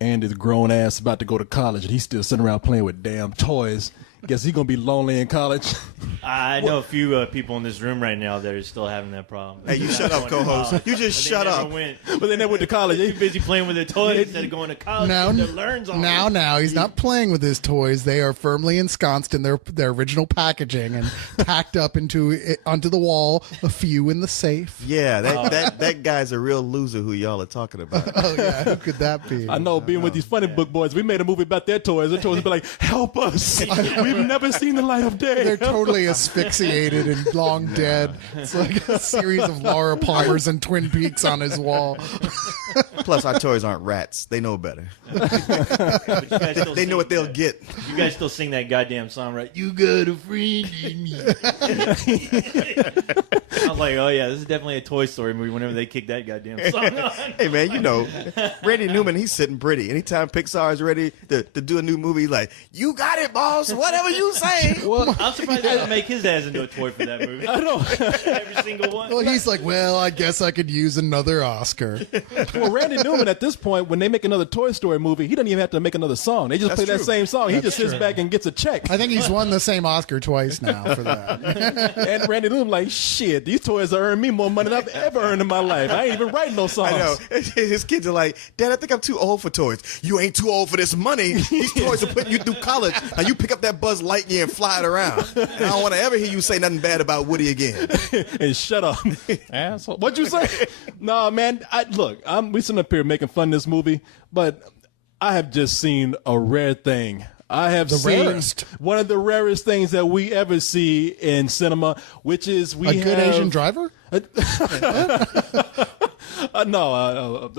Andy's grown ass about to go to college, and he's still sitting around playing with damn toys. Guess he's gonna be lonely in college. I know a few people in this room right now that are still having that problem. Hey, you shut up, co-host. You just shut up. But they never went to college. They're busy playing with their toys instead of going to college. Now, he's not playing with his toys. They are firmly ensconced in their original packaging and tacked up onto the wall. A few in the safe. Yeah, that guy's a real loser who y'all are talking about. Oh yeah, who could that be? I know. Being with these funny book boys, we made a movie about their toys. Their toys be like, "Help us! We've never seen the light of day." They're totally asphyxiated and long dead. It's like a series of Laura Palmers and Twin Peaks on his wall. Plus, our toys aren't rats. They know better. They know what they'll get. You guys still sing that goddamn song, right? You got a friend in me. I was like, oh yeah, this is definitely a Toy Story movie whenever they kick that goddamn song on. Hey man, you know, Randy Newman, he's sitting pretty. Anytime Pixar is ready to do a new movie, he's like, you got it, boss. Whatever you say. Well, I'm surprised they didn't make his ass into a toy for that movie. I know. Every single one. Well, he's like, well, I guess I could use another Oscar. Well, Randy Newman at this point, when they make another Toy Story movie, he doesn't even have to make another song. They just play that same song. He just sits back and gets a check. I think he's won the same Oscar twice now for that. And Randy Newman like, shit, these toys are earning me more money than I've ever earned in my life. I ain't even writing no songs. I know. His kids are like, Dad, I think I'm too old for toys. You ain't too old for this money. These toys are putting you through college. Now you pick up that Buzz Lightyear and fly it around. And I don't want to ever hear you say nothing bad about Woody again. And shut up, asshole. What'd you say? Nah, man. Look, we sitting up here making fun of this movie, but I have just seen a rare thing. I have seen rarest. One of the rarest things that we ever see in cinema, which is A good Asian driver? No,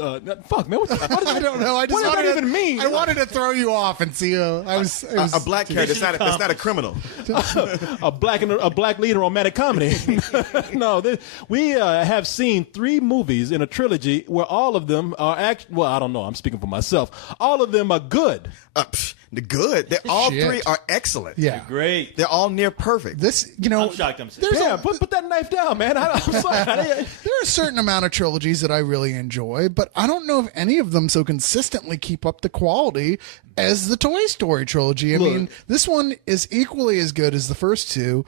fuck, man. What I don't know. What does that even mean? I wanted to throw you off and see. A black character. That's not a criminal. a black lead in romantic comedy. No, we have seen 3 movies in a trilogy where all of them are well, I don't know. I'm speaking for myself. All of them are good. The good. All Shit. 3 are excellent. Yeah. Great. They're all near perfect. This, I'm shocked I'm saying. Yeah, put that knife down, man. I'm sorry. There are a certain amount of trilogies that I really enjoy, but I don't know if any of them so consistently keep up the quality as the Toy Story trilogy. I mean, this one is equally as good as the first 2.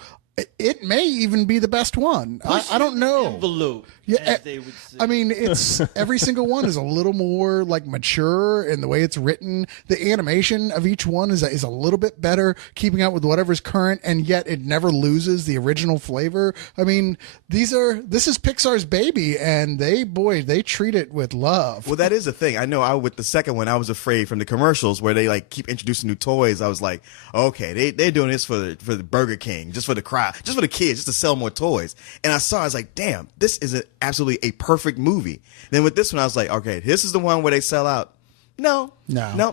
It may even be the best one. I don't know. Envelope, Yeah, as they would say. I mean, it's every single one is a little more like mature in the way it's written. The animation of each one is a little bit better, keeping up with whatever's current, and yet it never loses the original flavor. I mean, this is Pixar's baby, and they treat it with love. Well, that is the thing. I know with the second one, I was afraid from the commercials where they like keep introducing new toys. I was like, okay, they're doing this for the Burger King, just for the crowd, just for the kids, just to sell more toys. And I was like, damn, this is absolutely a perfect movie. Then with this one, I was like, okay, this is the one where they sell out. No,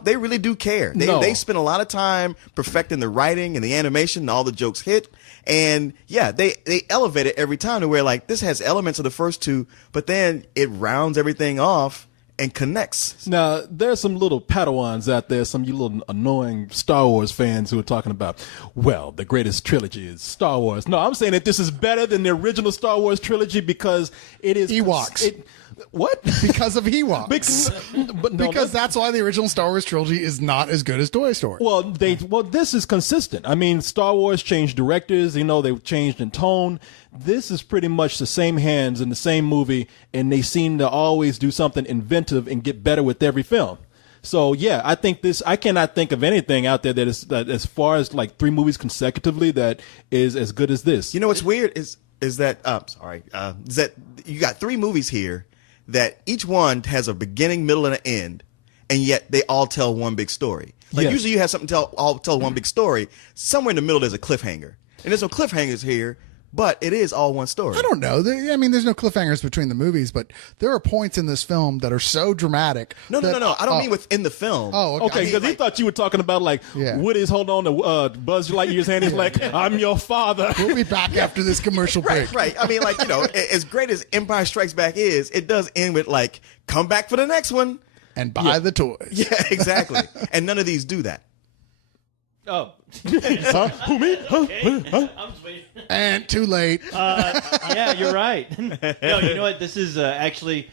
they really do care. They spend a lot of time perfecting the writing and the animation, and all the jokes hit. And yeah, they elevate it every time to where like this has elements of the first 2, but then it rounds everything off and connects. Now, there's some little Padawans out there, some of you little annoying Star Wars fans who are talking about, well, the greatest trilogy is Star Wars. No, I'm saying that this is better than the original Star Wars trilogy because it is... Ewoks. What? Because of Ewoks. Because that's why the original Star Wars trilogy is not as good as Toy Story. Well, this is consistent. I mean, Star Wars changed directors. They've changed in tone. This is pretty much the same hands in the same movie, and they seem to always do something inventive and get better with every film. So yeah, I cannot think of anything out there that as far as like 3 movies consecutively that is as good as this. You know what's weird is that is that you got 3 movies here that each one has a beginning, middle, and an end, and yet they all tell one big story. Like Yes. usually you have something tell one big story. Somewhere in the middle there's a cliffhanger, and there's no cliffhangers here. But it is all one story. I don't know. I mean, there's no cliffhangers between the movies, but there are points in this film that are so dramatic. No. I don't mean within the film. Oh, Okay, because he thought you were talking about like Woody's holding on to Buzz Lightyear's hand. He's like, I'm your father. We'll be back after this commercial break. Right. I mean, like, as great as Empire Strikes Back is, it does end with like, come back for the next one. And buy the toys. Yeah, exactly. And none of these do that. Oh. Who, me? Okay. I'm just waiting. And too late. Yeah, you're right. No, you know what? This is actually,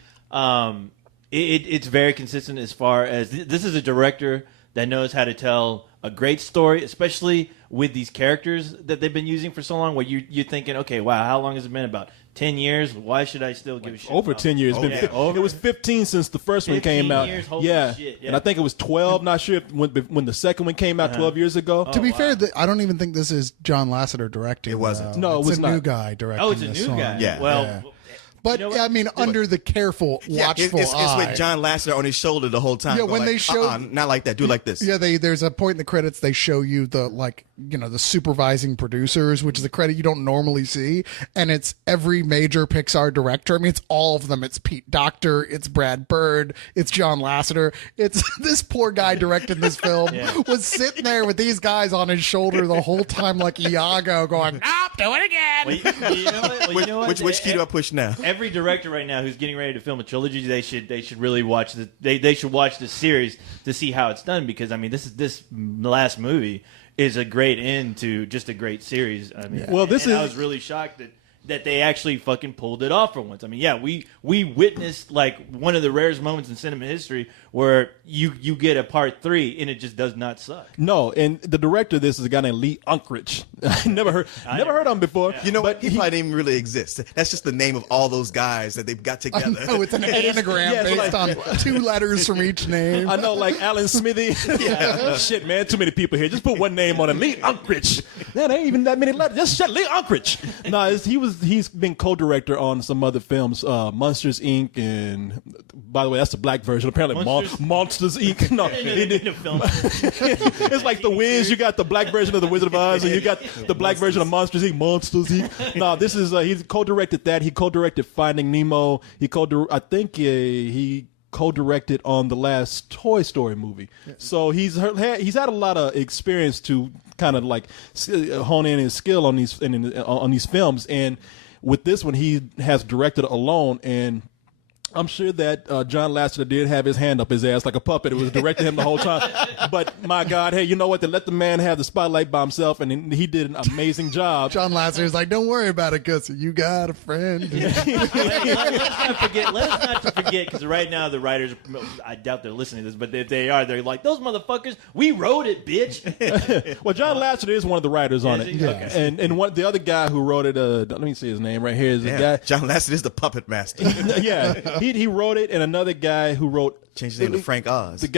it's very consistent as far as this is a director that knows how to tell a great story, especially with these characters that they've been using for so long. Where you're thinking, okay, wow, how long has it been? About 10 years? Why should I still give a shit? Over about 10 years. it Was 15 since the first one came 15 out. years? Holy Yeah. shit, yeah. And I think it was 12. Not sure if when the second one came out 12 years ago. To be fair, I don't even think this is John Lasseter directing. It wasn't. No, it it's was a not. new guy directing. Oh, it's a this new song. guy. Yeah. Well, Yeah. But you know what? I mean, under the careful, watchful it's eye. with John Lasseter on his shoulder the whole time. Yeah, going when like, they show- not like that. Do it like this. Yeah, there's a point in the credits they show you the the supervising producers, which is a credit you don't normally see, and it's every major Pixar director. I mean, it's all of them. It's Pete Docter, it's Brad Bird, it's John Lasseter. It's this poor guy directing this film was sitting there with these guys on his shoulder the whole time, like Iago, going, "Nope, do it again." well, you know what? Well, you know what? Which key do I push now? Every director right now who's getting ready to film a trilogy, they should really watch they should watch this series to see how it's done, because I mean this last movie is a great end to just a great series. I mean, Well, this I is- was really shocked that they actually fucking pulled it off for once. I mean, yeah, we witnessed like one of the rarest moments in cinema history where you get a part 3 and it just does not suck. No, and the director of this is a guy named Lee Unkrich. I never heard of him before. You know but what? He probably didn't even really exist. That's just the name of all those guys that they've got together. No, it's an anagram Yeah, it's based like- on 2 letters from each name. I know, like Alan Smithy. Shit, man, too many people here. Just put one name on it. Lee Unkrich. Man, there ain't even that many letters. Just shut Lee Unkrich. No, he's been co-director on some other films, Monsters Inc. and by the way, that's the black version. Apparently, Monsters Inc. No, he did. It's like The Wiz. You got the black version of The Wizard of Oz, and you got the black version of Monsters Inc. Monsters Inc. No, this is he co-directed that. He co-directed Finding Nemo. He co-directed on the last Toy Story movie. So he's had a lot of experience to kind of like hone in his skill on these films, and with this one he has directed alone. And I'm sure that John Lasseter did have his hand up his ass like a puppet. It was directing him the whole time. But my God, hey, you know what? To let the man have the spotlight by himself, and he did an amazing job. John Lasseter's like, "Don't worry about it, cuz you got a friend." Let's not forget, because right now the writers, I doubt they're listening to this, but if they are, they're like, those motherfuckers, we wrote it, bitch. Well, John Lasseter is one of the writers on Is it. he? Okay. And the other guy who wrote it, let me see his name right here, is the Yeah, guy. John Lasseter is the puppet master. Yeah, he wrote it, and another guy who wrote Changed his name to Frank Oz. the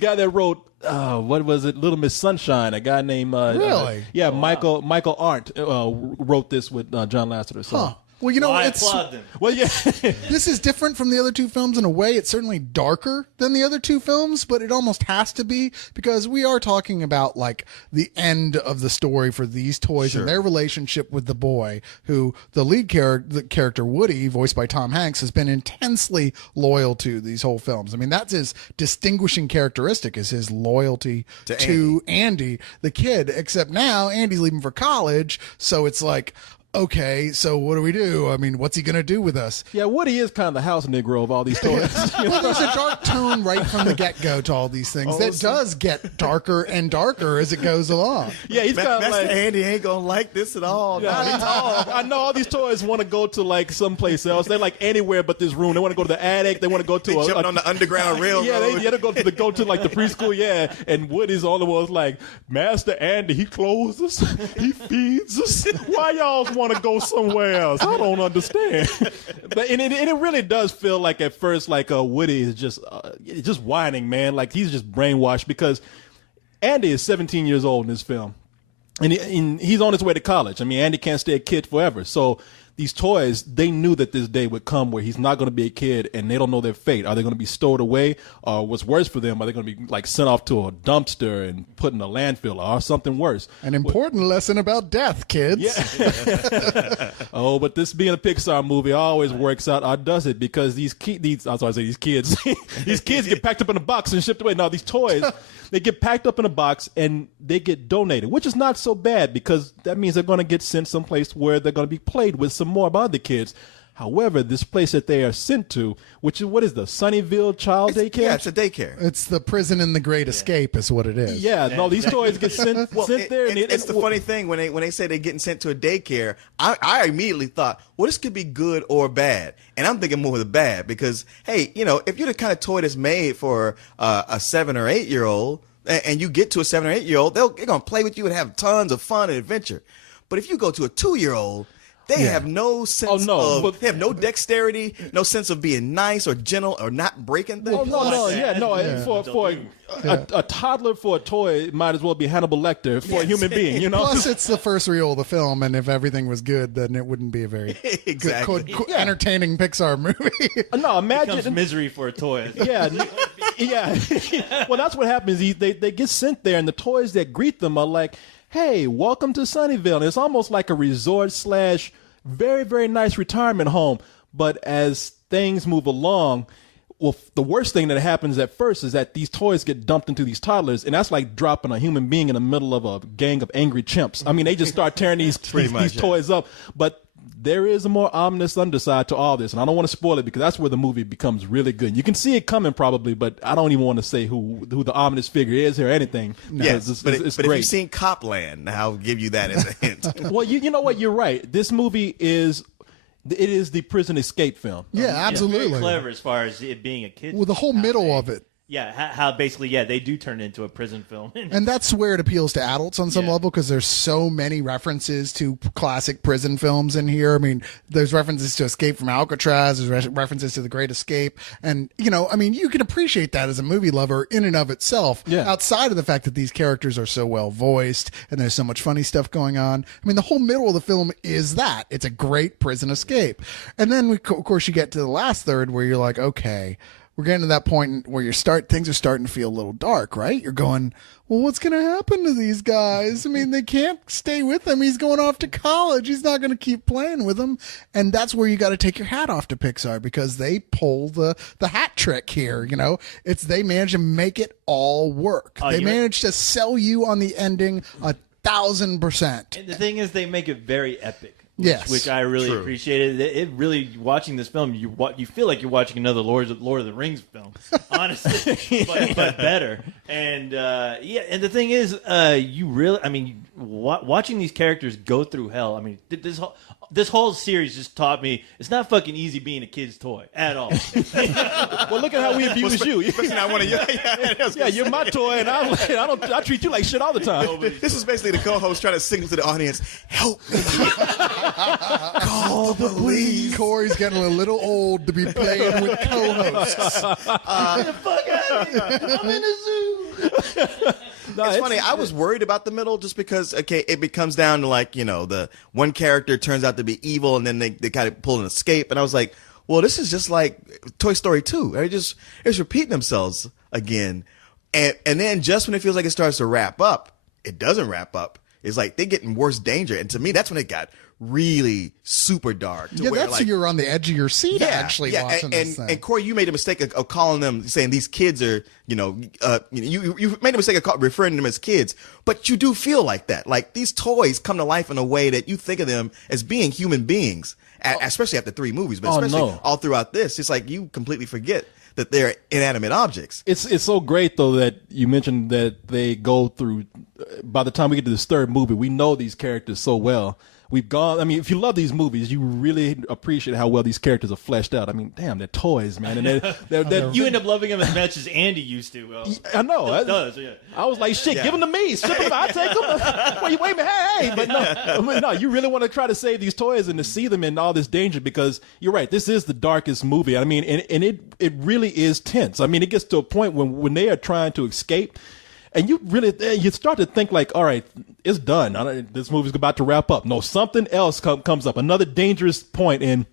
guy that wrote what was it, Little Miss Sunshine, a guy named Really? Michael Arndt wrote this with John Lasseter. So. Huh. Well, you know, Well, I it's applaud them. Well, yeah. this is different from the other 2 films in a way. It's certainly darker than the other 2 films, but it almost has to be, because we are talking about like the end of the story for these toys and their relationship with the boy, who the lead character Woody, voiced by Tom Hanks, has been intensely loyal to these whole films. I mean, that's his distinguishing characteristic, is his loyalty to Andy, the kid, except now Andy's leaving for college, so it's like, okay, so what do we do? I mean, what's he going to do with us? Yeah, Woody is kind of the house Negro of all these toys. Well, there's a dark tone right from the get-go to all these things that does get darker and darker as it goes along. Yeah, he's kind of Master like. Andy ain't gonna like this at all. Not at all. I know all these toys want to go to like someplace else. They're like anywhere but this room. They want to go to the attic. They want to go to They jumping on the Underground Railroad. Yeah, they go to like the preschool. Yeah, and Woody's the only one like, Master Andy. He clothes us. He feeds us. Why y'all want to go somewhere else? I don't understand. But and it really does feel like at first like Woody is just whining, man. Like he's just brainwashed, because Andy is 17 years old in this film. And he's on his way to college. I mean, Andy can't stay a kid forever. So these toys, they knew that this day would come where he's not going to be a kid, and they don't know their fate. Are they going to be stowed away? Or what's worse for them, are they going to be like sent off to a dumpster and put in a landfill, or something worse? An important lesson about death, kids. Yeah. Oh, but this being a Pixar movie always works out, or does it? Because these kids, these kids get packed up in a box and shipped away. Now these toys, they get packed up in a box and they get donated, which is not so bad, because that means they're going to get sent someplace where they're going to be played with some more by other kids. However, this place that they are sent to, which is what is the Sunnyvale Child Daycare? Yeah, it's a daycare. It's the prison in the Great Escape, is what it is. Yeah, no, these toys get sent there. And It's the funny thing when they say they're getting sent to a daycare. I immediately thought, well, this could be good or bad, and I'm thinking more of the bad because, hey, if you're the kind of toy that's made for a 7 or 8 year old, and you get to a 7 or 8 year old, they're gonna play with you and have tons of fun and adventure. But if you go to a 2-year-old, they have no sense they have no dexterity, no sense of being nice or gentle or not breaking things. For a toddler for a toy might as well be Hannibal Lecter for a human being, Plus, it's the first reel of the film, and if everything was good, then it wouldn't be a very Exactly. entertaining Pixar movie. No, Becomes imagine. misery for a toy. Yeah, yeah. Well, that's what happens. They get sent there, and the toys that greet them are like, "Hey, welcome to Sunnyvale." And it's almost like a resort / very, very nice retirement home. But as things move along, well, the worst thing that happens at first is that these toys get dumped into these toddlers, and that's like dropping a human being in the middle of a gang of angry chimps. I mean, they just start tearing these toys up. But there is a more ominous underside to all this, and I don't want to spoil it because that's where the movie becomes really good. You can see it coming probably, but I don't even want to say who the ominous figure is or anything. Yes, It's but great. if you've seen Copland, I'll give you that as a hint. Well, you know what? You're right. This movie is the prison escape film. Yeah, It's absolutely. very clever as far as it being a kid. Well, the whole middle of it. Yeah, how basically, they do turn it into a prison film. And that's where it appeals to adults on some Yeah. level because there's so many references to classic prison films in here. I mean, there's references to Escape from Alcatraz, there's references to The Great Escape. And, you can appreciate that as a movie lover in and of itself, Yeah. outside of the fact that these characters are so well voiced and there's so much funny stuff going on. I mean, the whole middle of the film is that. It's a great prison escape. And then, of course, you get to the last third where you're like, okay, we're getting to that point where things are starting to feel a little dark, right? You're going, well, what's going to happen to these guys? I mean, they can't stay with him. He's going off to college. He's not going to keep playing with them. And that's where you got to take your hat off to Pixar because they pull the hat trick here. They manage to make it all work. They manage to sell you on the ending 1,000%. And the thing is, they make it very epic. Yes. Which I really appreciated. It really, watching this film, you feel like you're watching another Lord of the Rings film, honestly, but better. And and the thing is, watching these characters go through hell. I mean, this whole series just taught me it's not fucking easy being a kid's toy at all. Well, look at how we abuse you. Especially not one of you. Yeah, you're my toy, and I treat you like shit all the time. This is basically the co-host trying to signal to the audience, help me. Call the police. Corey's getting a little old to be playing with co-hosts. Get the fuck out of here! I'm in a zoo. No, It's funny. I was worried about the middle just because, it becomes down to the one character turns out to be evil and then they kind of pull an escape. And I was like, well, this is just like Toy Story 2. They're just repeating themselves again. And then just when it feels like it starts to wrap up, it doesn't wrap up. It's like they get in worse danger. And to me, that's when it got really super dark. Yeah, that's you're on the edge of your seat watching this thing. And Corey, you made a mistake of calling them, saying these kids are, you made a mistake of referring to them as kids, but you do feel like that. Like these toys come to life in a way that you think of them as being human beings, especially after 3 movies, but especially all throughout this. It's like you completely forget that they're inanimate objects. It's so great though that you mentioned that they go through. By the time we get to this 3rd movie, we know these characters so well. We've gone. I mean, if you love these movies, you really appreciate how well these characters are fleshed out. I mean, damn, they're toys, man, and they're You end up loving them as much as Andy used to. Well, I know. yeah. I was like, shit, give them to me. Ship them. I take them. Wait a minute. Hey. But no, you really want to try to save these toys and to see them in all this danger because you're right. This is the darkest movie. I mean, and it really is tense. I mean, it gets to a point when they are trying to escape. And you start to think like, all right, it's done. This movie's about to wrap up. No, something else comes up, another dangerous point, and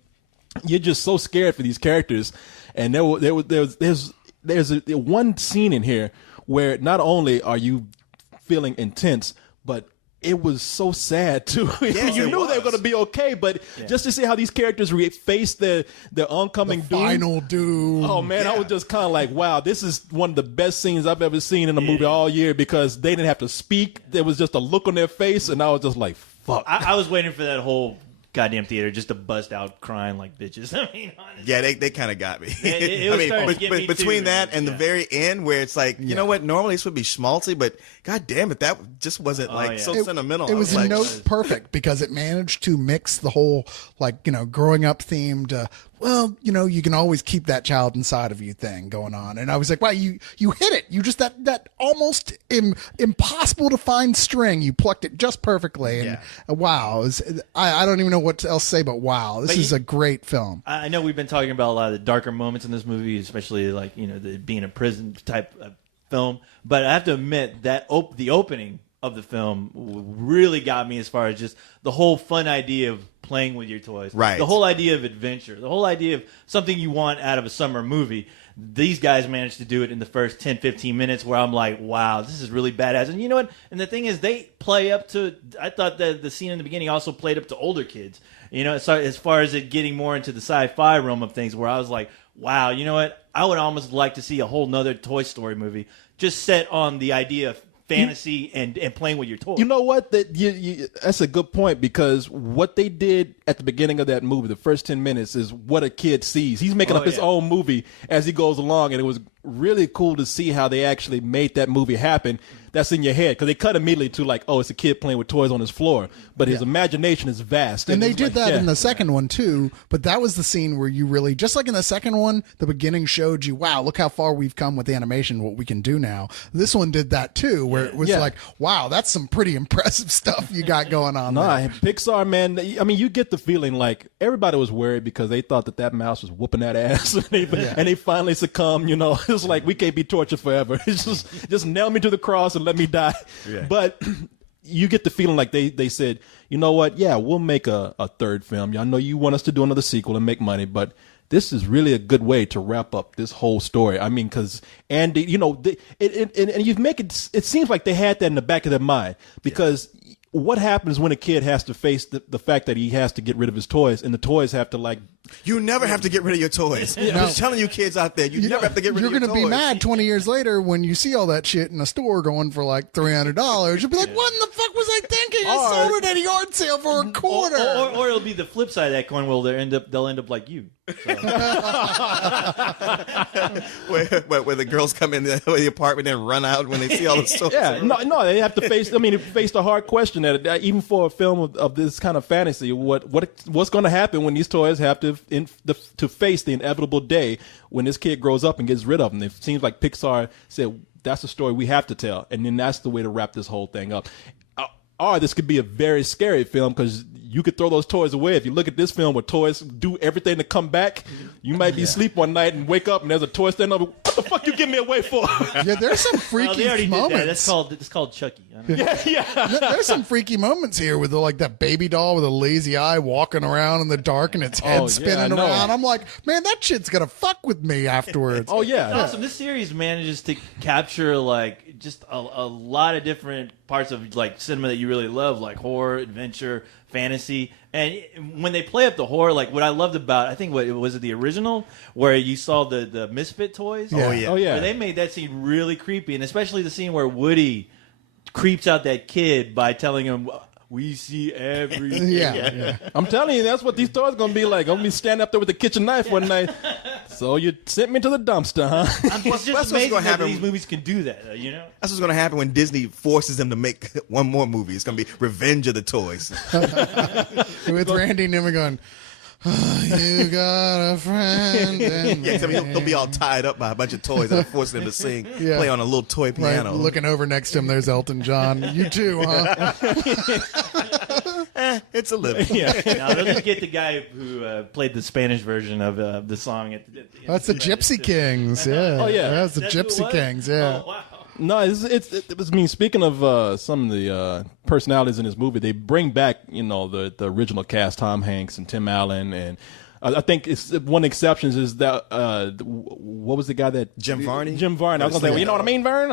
you're just so scared for these characters. And there's one scene in here where not only are you feeling intense, but it was so sad too. Yes, you it knew was. they were going to be okay, but just to see how these characters face their oncoming doom. Final doom. Oh man, I was just kind of like, wow, this is one of the best scenes I've ever seen in a movie all year because they didn't have to speak. There was just a look on their face, and I was just like, fuck. I was waiting for that whole goddamn theater just to bust out crying like bitches. I mean, honestly. Yeah, they kind of got me. It was starting to get me between too, that man. and the Yeah. very end, where it's like, you know what? Normally this would be schmaltzy, but god damn it, that just wasn't yeah. so sentimental. It I was like, a note perfect because it managed to mix the whole, like, growing up themed, well, you can always keep that child inside of you thing going on. And I was like, wow, you hit it. You just, that almost impossible to find string, you plucked it just perfectly. And wow, I don't even know what else to say, but wow, this is a great film. I know we've been talking about a lot of the darker moments in this movie, especially like the being a prison type of film. But I have to admit that the opening of the film really got me as far as just the whole fun idea of playing with your toys, right? The whole idea of adventure, the whole idea of something you want out of a summer movie. These guys managed to do it in the first 10, 15 minutes where I'm like, wow, this is really badass. And you know what? And the thing is, they play up to, I thought that the scene in the beginning also played up to older kids. So as far as it getting more into the sci-fi realm of things where I was like, wow, you know what? I would almost like to see a whole nother Toy Story movie just set on the idea of fantasy and playing with your toys. You know what? That's a good point, because what they did at the beginning of that movie, the first 10 minutes, is what a kid sees. He's making up his own movie as he goes along, and it was really cool to see how they actually made that movie happen. That's in your head, because they cut immediately to like, oh, it's a kid playing with toys on his floor, but his imagination is vast. And they it's did like, that yeah. in the second one too, but that was the scene where you really, just like in the second one, the beginning showed you, wow, look how far we've come with animation, what we can do now. This one did that too, where it was like, wow, that's some pretty impressive stuff you got going on there. Pixar, man, I mean, you get the feeling like everybody was worried because they thought that mouse was whooping that ass, and they finally succumbed. It's like, we can't be tortured forever. It's just nail me to the cross and let me die. Yeah. But you get the feeling like they said, you know what? Yeah, we'll make a third film. I know you want us to do another sequel and make money, but this is really a good way to wrap up this whole story. I mean, because Andy, and you make it. It seems like they had that in the back of their mind, because what happens when a kid has to face the fact that he has to get rid of his toys, and the toys have to like. You never have to get rid of your toys. I'm just telling you kids out there, you never have to get rid of your toys. You're going to be mad 20 years later when you see all that shit in a store going for like $300. You'll be like, what in the fuck was I thinking? I sold it at a yard sale for a quarter. Or it'll be the flip side of that coin. Well, they'll end up like you. So. where the girls come in the apartment and run out when they see all the toys. Yeah, no, they have to face. I mean, face the hard question that even for a film of this kind of fantasy, what's going to happen when these toys have to face the inevitable day when this kid grows up and gets rid of them? It seems like Pixar said that's a story we have to tell, and then that's the way to wrap this whole thing up. Or this could be a very scary film, because you could throw those toys away. If you look at this film where toys do everything to come back, you might be asleep one night and wake up and there's a toy standing over. What the fuck you give me away for? Yeah, there's some Well, freaky they already did that. moments. It's called Chucky. I don't know. There's some freaky moments here with like that baby doll with a lazy eye walking around in the dark and its head spinning I know. around. I'm like, man, that shit's gonna fuck with me afterwards. Oh yeah. It's awesome. This series manages to capture like just a lot of different parts of like cinema that you really love, like horror, adventure, fantasy. And when they play up the horror, like what I loved about, I think was it the original where you saw the Misfit toys? Yeah. Oh yeah. Oh yeah. Where they made that scene really creepy, and especially the scene where Woody creeps out that kid by telling him, "We see everything." Yeah. I'm telling you, that's what these toys gonna be like. I'm gonna be standing up there with a kitchen knife one night. So you sent me to the dumpster, huh? It's just what's amazing gonna that happen- these movies can do that. That's what's going to happen when Disney forces them to make one more movie. It's going to be Revenge of the Toys. With Randy Newman going, oh, you got a friend. In Yeah, except he'll be all tied up by a bunch of toys that are forcing him to sing, Yeah. play on a little toy Right, piano. looking over next to him, there's Elton John. You too, huh? It's a living. Now, let's get the guy who played the Spanish version of the song. That's the Gypsy Kings. Yeah. Oh, yeah. That's the That's who it Gypsy was? Kings. Yeah. Oh, wow. No, I mean, speaking of some of the personalities in this movie, they bring back, the original cast, Tom Hanks and Tim Allen, and I think it's one of the exceptions is that what was the guy that Jim Varney? Jim Varney. I was gonna say, well, you know what I mean, Vern?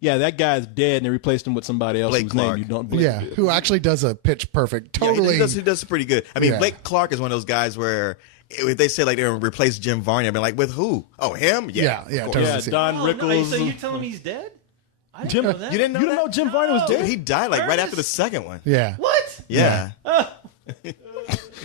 Yeah. That guy's dead, and they replaced him with somebody else Blake whose Clark. name you don't believe. Yeah. Who actually does a pitch perfect. Yeah, Totally. he does pretty good. I mean, Yeah. Blake Clark is one of those guys where if they say like they're going to replace Jim Varney, I'd be like, with who? Oh, him? Yeah, of yeah, course. totally. Yeah, Don Oh, no, Rickles. so you're telling me he's dead? I didn't Jim, know that. You didn't know You didn't that? know Jim Varney was No. dead? Dude, he died like right Ernest? after the second one. Yeah. What? Yeah.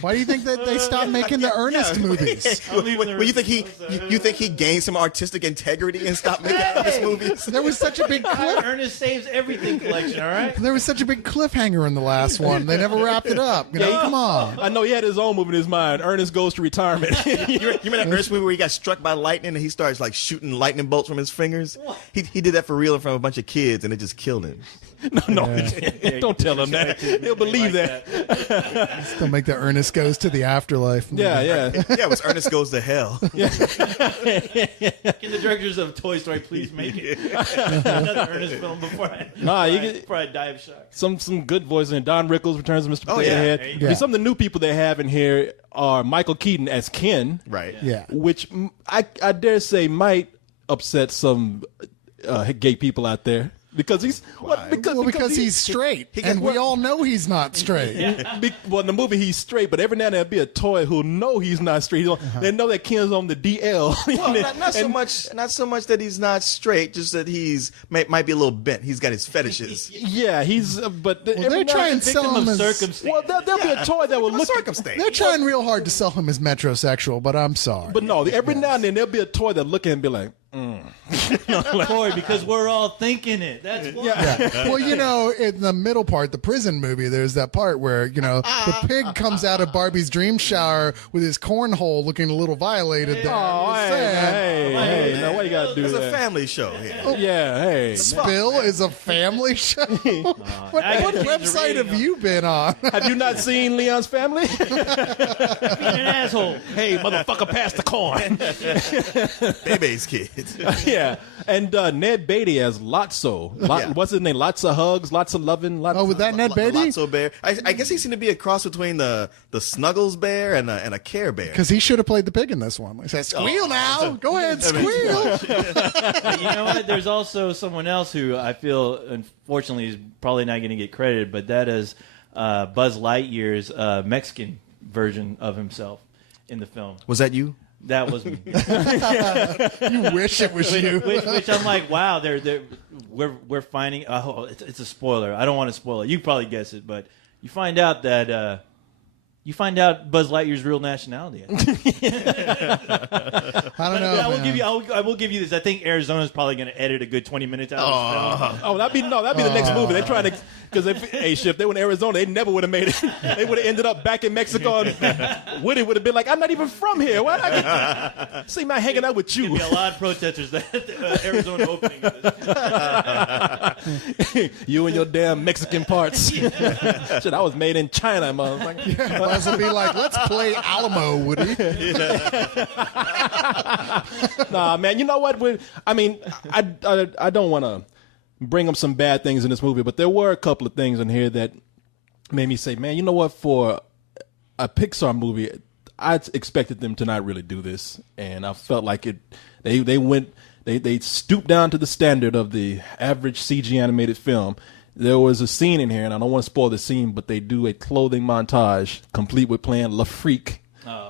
Why do you think that they stopped making the Ernest movies? I'm leaving the Well, you room. think he gained some artistic integrity and stopped making Ernest movies? There was such a big cliff. Ernest Saves Everything collection, all right? There was such a big cliffhanger in the last one. They never wrapped it up. You know, come on. I know he had his own movie in his mind. Ernest Goes to Retirement. You remember that Ernest movie where he got struck by lightning and he starts like shooting lightning bolts from his fingers? He did that for real in front of a bunch of kids and it just killed him. No, don't tell him that. He'll believe that. Still make the Ernest Goes to the Afterlife. Yeah. Yeah, it was Ernest Goes to Hell. Can the directors of Toy Story please make it another Ernest film before I die of shock? Some good voices in Don Rickles returns as Mr. Oh, Potato yeah. Head. There you go. I mean, some of the new people they have in here are Michael Keaton as Ken, Right. Yeah. which I dare say might upset some gay people out there because he's Because he's straight, and we all know he's not straight. well, in the movie he's straight, but every now and then there'll be a toy who'll know he's not straight. They know that Ken's on the DL. Well, not so much that he's not straight, just that he's might be a little bent. He's got his fetishes. Yeah, he's. But Well, they're trying to sell Victim him of as circumstance. Well, there'll be a toy that will look. Circumstance. they're trying real hard to sell him as metrosexual, but I'm sorry. But no, every now and then there'll be a toy that look at him and be like, Corey, because we're all thinking it. That's why. Well, you know, in the middle part, the prison movie, there's that part where, you know, the pig comes out of Barbie's dream shower with his cornhole looking a little violated there. oh, Just saying. hey, now why you gotta do It's a that? family show here. Yeah, hey. Bill is a family show. What I get to change the website rating have you been on? Have you not seen Leon's Family? Being an asshole. Hey, motherfucker, pass the corn. Baby's kids. Yeah, and Ned Beatty as Lotso. Yeah. What's his name? Lots of hugs, lots of loving. Oh, with that Ned Beatty? Lotso bear. I guess he seemed to be a cross between the Snuggles bear and a Care Bear. Because he should have played the pig in this one. He says, squeal now. Go ahead, squeal. But you know what? There's also someone else who I feel, unfortunately, is probably not going to get credited, but that is Buzz Lightyear's Mexican version of himself in the film. Was that you? That was me. You wish it was you. which I'm like, wow, we're finding. It's a spoiler. I don't want to spoil it. You probably guess it, but you find out that Buzz Lightyear's real nationality. I I don't know. But I will man. give you. I will give you this. I think Arizona's probably going to edit a good 20 minutes out of this film. Oh, that'd be the next movie. They're trying to, because if they were in Arizona, they never would have made it. They would have ended up back in Mexico, and Woody would have been like, "I'm not even from here. Why not I see my hanging out with There'll you?" be a lot of protesters at the Arizona opening. Of this. You and your damn Mexican parts. Shit, I was made in China, motherfucker. Buzz will be like, let's play Alamo, Woody. Nah, man. You know what? I don't want to bring up some bad things in this movie, but there were a couple of things in here that made me say, man, you know what? For a Pixar movie, I expected them to not really do this, and I felt like it. They stooped down to the standard of the average CG animated film. There was a scene in here, and I don't want to spoil the scene, but they do a clothing montage complete with playing La Freak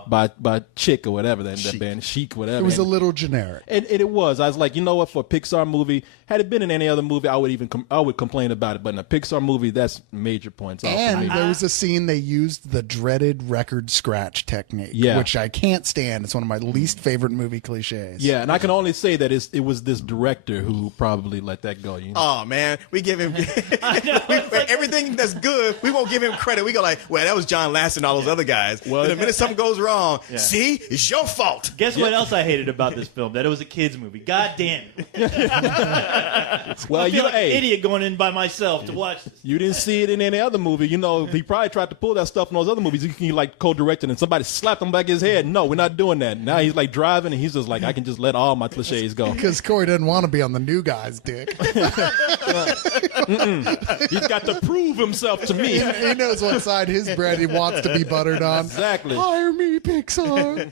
by Chick or whatever that band, Chic, whatever. It was a little generic. And it was. I was like, you know what? For a Pixar movie, had it been in any other movie, I would complain about it. But in a Pixar movie, that's major points off for And me. there was a scene they used the dreaded record scratch technique, which I can't stand. It's one of my least favorite movie cliches. Yeah, and I can only say that it was this director who probably let that go. You know? Oh man, we give him everything that's good. We won't give him credit. We go like, well, that was John Lasseter and all those other guys. Well, But the minute something goes wrong, see, it's your fault. Guess what else I hated about this film? That it was a kids movie. God damn it! Well, I you feel know, like an hey, idiot going in by myself to watch this. you didn't see it in any other movie. You know, he probably tried to pull that stuff in those other movies. He like co-directed, and somebody slapped him back his head. No, we're not doing that. Now he's like driving, and he's just like, I can just let all my cliches go. Because Corey doesn't want to be on the new guy's dick. He's got to prove himself to me. He knows what side his bread he wants to be buttered on. Exactly. Hire me, Pixar.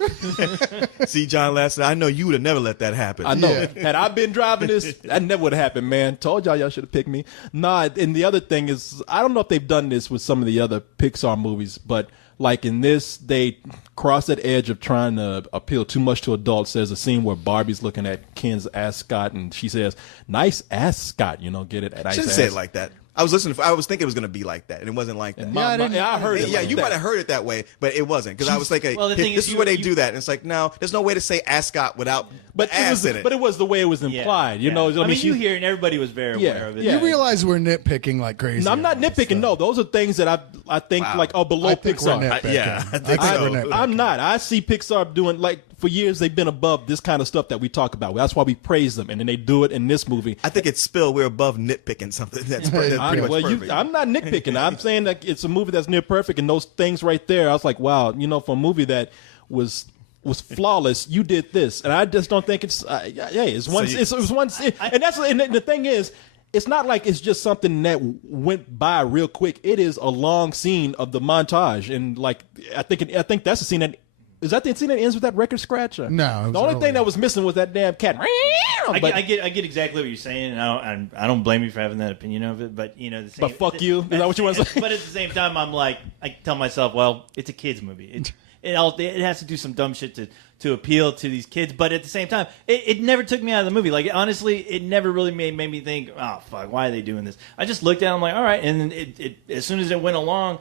See, John Lasseter, I know you would have never let that happen. I know. Had I been driving this, that never would have happened, man. Told y'all should have picked me. Nah, and the other thing is, I don't know if they've done this with some of the other Pixar movies, but like in this, they cross that edge of trying to appeal too much to adults. There's a scene where Barbie's looking at Ken's ascot, and she says, "Nice ascot," you know, get it? Nice Shouldn't ass. say it like that. I was listening. I was thinking it was going to be like that, and it wasn't like that. I heard it. Yeah, like you that. might have heard it that way, but it wasn't because I was thinking, Well, the thing this is, is you- where they you- do that, and it's like, no, there's no way to say ascot without But the ass in it. but it was the way it was implied. You know, I mean, you she- hear it, and everybody was very Yeah, aware of it. yeah. You realize we're nitpicking like crazy. No, I'm not on this nitpicking. No, those are things that I think Wow. like below I think we're Pixar. nitpicking. yeah, I think so. we're nitpicking. I'm not. I see Pixar doing like for years they've been above this kind of stuff that we talk about. That's why we praise them, and then they do it in this movie. I think it's Spill. We're above nitpicking something that's pretty much perfect. I'm not nitpicking. I'm saying that it's a movie that's near perfect, and those things right there, I was like, wow, for a movie that was flawless, you did this, and I just don't think it's. It's one. you- It was one, and that's and the thing is. It's not like it's just something that went by real quick. It is a long scene of the montage, and like I think that's the scene that is that the scene that ends with that record scratch. No, it was the only earlier. thing that was missing was that damn cat. I But- get exactly what you're saying, and I don't blame you for having that opinion of it. But the same, But fuck you. Is that what you want to say? But at the same time, I'm like, I tell myself, well, it's a kids movie. It has to do some dumb shit to appeal to these kids. But at the same time, it never took me out of the movie. Like honestly, it never really made me think, oh fuck, why are they doing this? I just looked at it, I'm like, all right, and then it as soon as it went along,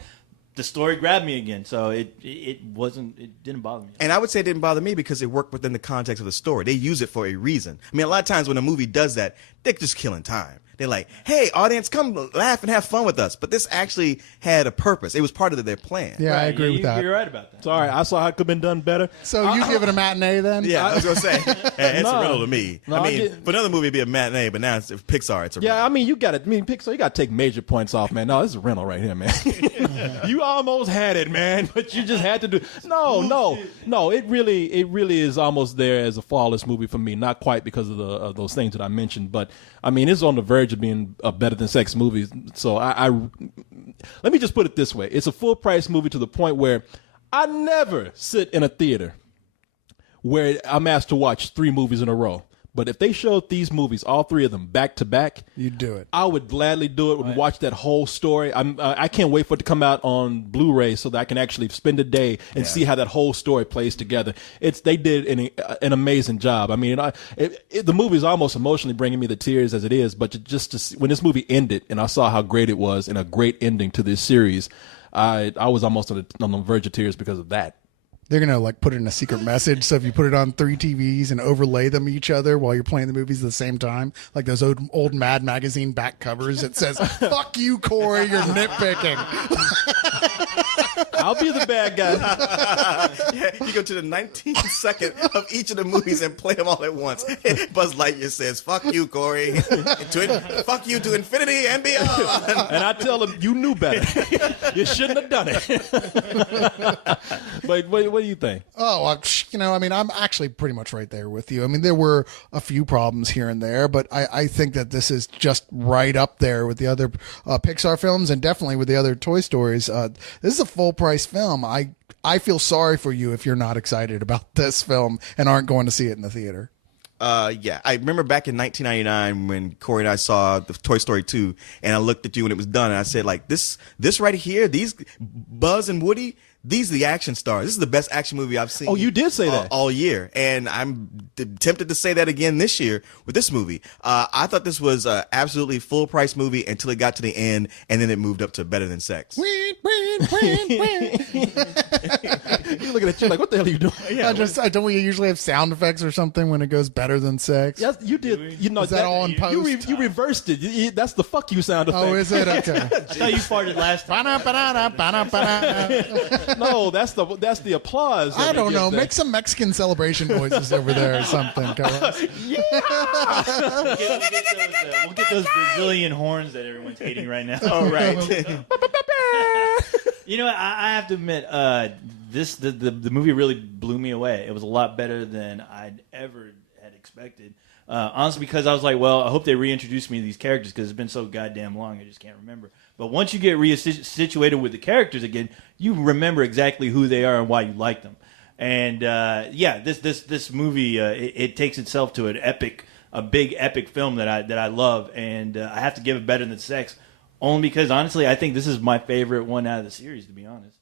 the story grabbed me again. So it didn't bother me. And I would say it didn't bother me because it worked within the context of the story. They use it for a reason. I mean, a lot of times when a movie does that, they're just killing time. They're like, hey, audience, come laugh and have fun with us. But this actually had a purpose. It was part of their plan. Yeah, I Right, agree with that. You're right about that. Sorry, I saw how it could have been done better. So you give it a matinee then? Yeah, I was going to say, hey, it's No. a rental to me. No, I I mean, get- for another movie, it'd be a matinee, but now it's Pixar, it's a rental. Yeah, I mean, Pixar, you got to take major points off, man. No, this is a rental right here, man. You almost had it, man, but you just had to do. No. It really is almost there as a flawless movie for me. Not quite because of those things that I mentioned, but I mean, it's on the verge of being a better than sex movie. So I let me just put it this way: it's a full price movie to the point where I never sit in a theater where I'm asked to watch 3 movies in a row. But if they showed these movies, all 3 of them back to back, You'd do it. I would gladly do it and watch that whole story. I can't wait for it to come out on Blu-ray so that I can actually spend a day and see how that whole story plays together. They did an amazing job. I mean, the movie is almost emotionally bringing me the tears as it is, but just to see, when this movie ended and I saw how great it was and a great ending to this series, I was almost on the verge of tears because of that. They're gonna like put it in a secret message. So if you put it on 3 TVs and overlay them each other while you're playing the movies at the same time, like those old Mad magazine back covers, it says "Fuck you, Corey, you're nitpicking." I'll be the bad guy. Yeah, you go to the 19th second of each of the movies and play them all at once. Buzz Lightyear says, fuck you, Corey. Fuck you to infinity and beyond. And I tell them, you knew better. You shouldn't have done it. But what do you think? Oh, I mean, I'm actually pretty much right there with you. I mean, there were a few problems here and there, but I think that this is just right up there with the other Pixar films and definitely with the other Toy Stories. This is a full price film. I feel sorry for you if you're not excited about this film and aren't going to see it in the theater. Yeah, I remember back in 1999 when Corey and I saw the Toy Story 2, and I looked at you when it was done, and I said, like, this right here, these Buzz and Woody, these are the action stars. This is the best action movie I've seen. Oh, you did say that. all year, and I'm tempted to say that again this year with this movie. I thought this was an absolutely full price movie until it got to the end, and then it moved up to Better Than Sex. He's looking at you like, what the hell are you doing? Don't we usually have sound effects or something when it goes better than sex? Yes, you did. You know, Is that all in post? You reversed it. That's the fuck you sound effect. Oh, is it? Okay. I thought you farted last time. No, that's the applause. that I they don't give know. there. Make some Mexican celebration noises over there or something. Carlos. We'll get those Brazilian horns that everyone's hating right now. All right. You know what? I have to admit, the movie really blew me away. It was a lot better than I'd ever had expected. Honestly, because I was like, well, I hope they reintroduce me to these characters because it's been so goddamn long, I just can't remember. But once you get situated with the characters again, you remember exactly who they are and why you like them. And yeah, this movie it takes itself to a big epic film that I love, and I have to give it Better Than Sex, only because honestly, I think this is my favorite one out of the series, to be honest.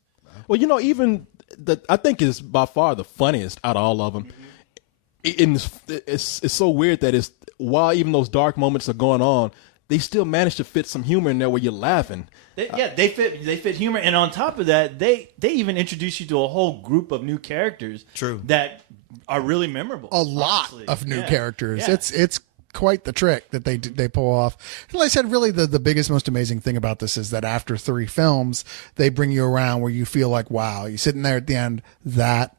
Well, you know, even I think is by far the funniest out of all of them. And it's so weird that while even those dark moments are going on, they still managed to fit some humor in there where you're laughing. They fit humor, and on top of that, they even introduce you to a whole group of new characters. True. That are really memorable. A lot honestly. of new Yeah. characters. Yeah. It's quite the trick that they pull off. And like I said, really the biggest, most amazing thing about this is that after 3 films, they bring you around where you feel like, wow, you're sitting there at the end. That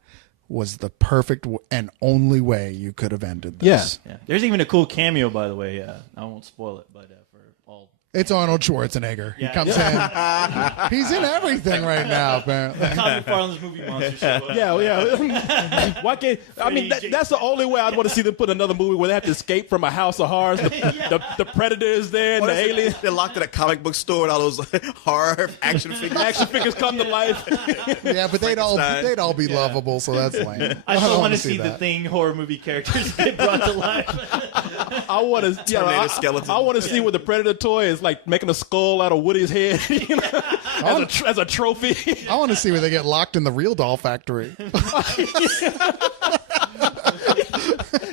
was the perfect and only way you could have ended this. Yeah. There's even a cool cameo, by the way. I won't spoil it, but for all. It's Arnold Schwarzenegger. Yeah. He comes in. He's in everything right now, apparently. Tommy McFarlane's movie monster show up. Yeah. Why can't I mean that's the only way I'd want to see them put another movie where they have to escape from a house of horrors. The predator is there and the alien. They're locked in a comic book store and all those horror action figures. Action figures come to life. Yeah, but they'd all Frankenstein. be lovable, so that's lame. I don't still want wanna to see the that. Thing horror movie characters get brought to life. I want to. Terminator skeleton. I want to see what the predator toy is like, making a skull out of Woody's head, you know, as a trophy. I want to see where they get locked in the real doll factory.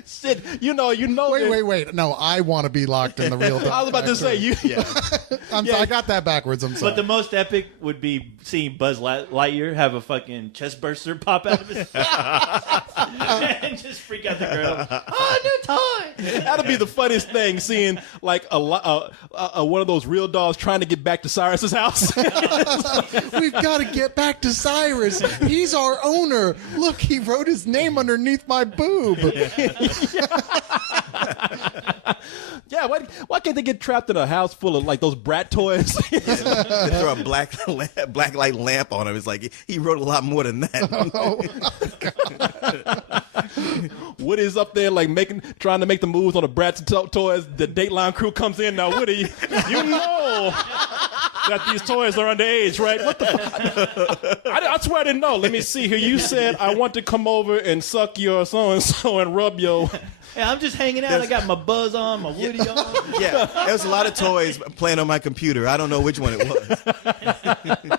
Shit, you know. Wait. No, I want to be locked in the real doll I was about to say factory. you. I got that backwards. I'm sorry. But the most epic would be seeing Buzz Lightyear have a fucking chest burster pop out of his and just freak out the girl. Oh, new toy! That'd be the funniest thing, seeing like one of those real dolls trying to get back to Cyrus's house. We've got to get back to Cyrus. He's our owner. Look, he wrote his name underneath my boob. Yeah, why can't they get trapped in a house full of like those brat toys? They throw a black light lamp on him. It's like he wrote a lot more than that. Woody's up there like trying to make the moves on the brat toys. The Dateline crew comes in. Now, Woody, you know that these toys are underage, right? What the fuck? I swear I didn't know. Let me see here. You said I want to come over and suck your so-and-so and rub your... Yeah, I'm just hanging out. I got my Buzz on, my Woody on. Yeah, there was a lot of toys playing on my computer. I don't know which one it was.